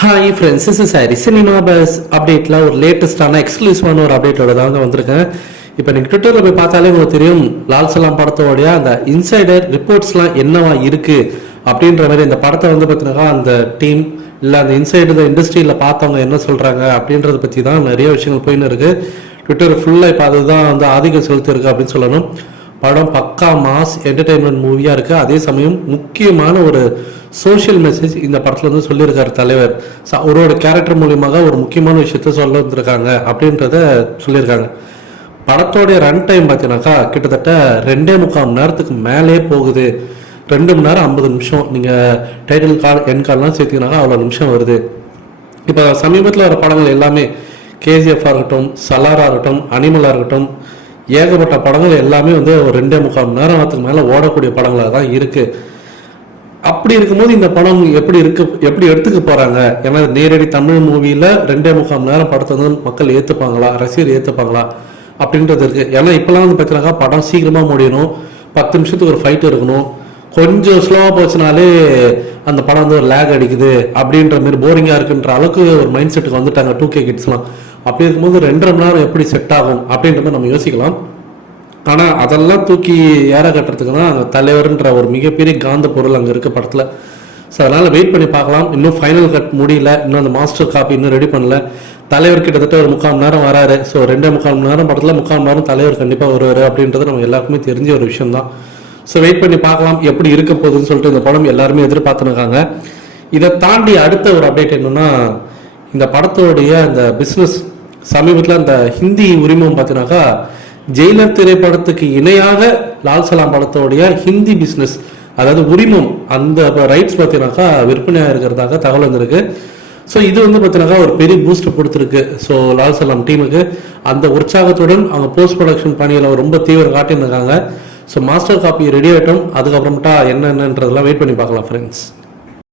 Hi friends is sorry cinema buzz அப்டேட்டில் ஒரு லேட்டஸ்டான எக்ஸ்க்ளூசிவான ஒரு அப்டேட்டோட தான் வந்து வந்திருக்கேன். இப்போ நீங்கள் ட்விட்டரில் போய் பார்த்தாலே உங்களுக்கு தெரியும் லால் சலாம் படத்தோடைய அந்த இன்சைடர் ரிப்போர்ட்ஸ்லாம் என்னவா இருக்குது அப்படின்ற மாதிரி இந்த படத்தை வந்து பார்த்தீங்கன்னா அந்த டீம் இல்லை அந்த இன்சைடு இந்த இண்டஸ்ட்ரியில் பார்த்தவங்க என்ன சொல்கிறாங்க அப்படின்றத பற்றி தான் நிறைய விஷயங்கள் போயின்னு இருக்குது ட்விட்டர் ஃபுல்லாக இப்போ அதுதான் வந்து ஆதிக்கம் செலுத்தியிருக்கு அப்படின்னு சொல்லணும். படம் பக்கா மாஸ் என்டர்டைன்மெண்ட் மூவியாக இருக்குது அதே சமயம் முக்கியமான ஒரு சோஷியல் மெசேஜ் இந்த படத்தில் வந்து சொல்லியிருக்காரு தலைவர். அவரோட கேரக்டர் மூலியமாக ஒரு முக்கியமான விஷயத்த சொல்ல வந்திருக்காங்க அப்படின்றத சொல்லியிருக்காங்க. படத்தோடைய ரன் டைம் பார்த்தீங்கன்னாக்கா கிட்டத்தட்ட ரெண்டே முக்கால் மணி நேரத்துக்கு மேலே போகுது. ரெண்டு மணி நேரம் ஐம்பது நிமிஷம். நீங்கள் டைட்டில் கால் என் கால்லாம் சேர்த்தீங்கன்னாக்கா அவ்வளோ நிமிஷம் வருது. இப்போ சமீபத்தில் வர படங்கள் எல்லாமே கேஜிஎஃப் இருக்கட்டும் சலாரா இருக்கட்டும் அனிமலாக இருக்கட்டும் ஏகப்பட்ட படங்கள் எல்லாமே வந்து ஒரு ரெண்டே முக்கால் மணி நேரத்துக்கு மேலே ஓடக்கூடிய படங்களாக தான் இருக்குது அப்படி இருக்கும்போது இந்த படம் எப்படி இருக்கு எப்படி எடுத்துக்க போகிறாங்க ஏன்னா நேரடி தமிழ் மூவியில் ரெண்டே முக்கால் மணி நேரம் படத்தை வந்து மக்கள் ஏற்றுப்பாங்களா ரசிகர் ஏற்றுப்பாங்களா அப்படின்றது இருக்குது ஏன்னா இப்போலாம் வந்து பார்த்தீங்கன்னாக்கா படம் சீக்கிரமாக முடியணும். பத்து நிமிஷத்துக்கு ஒரு ஃபைட் இருக்கணும். கொஞ்சம் ஸ்லோவாக போச்சுனாலே அந்த படம் வந்து ஒரு லேக் அடிக்குது அப்படின்ற மாதிரி போரிங்காக இருக்குன்ற அளவுக்கு ஒரு மைண்ட் செட்டுக்கு வந்துட்டாங்க டூ கே கிட்ஸ்லாம் அப்படி இருக்கும்போது ரெண்டரை மணி நேரம் எப்படி செட் ஆகும் அப்படின்றத நம்ம யோசிக்கலாம். ஆனால் அதெல்லாம் தூக்கி ஏற கட்டுறதுக்கு தான் அந்த தலைவர்ன்ற ஒரு மிகப்பெரிய காந்த பொருள் அங்கே இருக்க படத்தில். ஸோ அதனால் வெயிட் பண்ணி பார்க்கலாம். இன்னும் ஃபைனல் கட் முடியல. இன்னும் அந்த மாஸ்டர் காப்பி இன்னும் ரெடி பண்ணல. தலைவர் கிட்டத்தட்ட ஒரு முக்கால் மணி நேரம் வராரு. ஸோ ரெண்டே முக்கால் மணி நேரம் படத்தில் முக்கால் மணி நேரம் தலைவர் கண்டிப்பாக வருவார் அப்படின்றது நம்ம எல்லாருக்குமே தெரிஞ்ச ஒரு விஷயம் தான் ஸோ வெயிட் பண்ணி பார்க்கலாம் எப்படி இருக்க போகுதுன்னு சொல்லிட்டு இந்த படம் எல்லாருமே எதிர்பார்த்துருக்காங்க இதை தாண்டி அடுத்த ஒரு அப்டேட் என்னன்னா இந்த படத்தோடைய அந்த பிஸ்னஸ் சமீபத்தில் அந்த ஹிந்தி உரிமம் பார்த்தீங்கன்னாக்கா ஜெயிலர் திரைப்படத்துக்கு இணையாக லால் சலாம் படத்தோடைய ஹிந்தி பிஸ்னஸ் அதாவது உரிமம் அந்த ரைட்ஸ் பார்த்தீங்கன்னாக்கா விற்பனையாக இருக்கிறதாக தகவல் வந்திருக்கு. ஸோ இது வந்து பார்த்தீங்கன்னாக்கா ஒரு பெரிய பூஸ்ட் கொடுத்துருக்கு. ஸோ லால் சலாம் டீமுக்கு அந்த உற்சாகத்துடன் அவங்க போஸ்ட் ப்ரொடக்ஷன் பணியில் ரொம்ப தீவிரம் காட்டியிருக்காங்க ஸோ மாஸ்டர் காப்பி ரெடி ஆகிட்டோம். அதுக்கப்புறமேட்டா என்னென்னன்றதெல்லாம் வெயிட் பண்ணி பார்க்கலாம் ஃப்ரெண்ட்ஸ்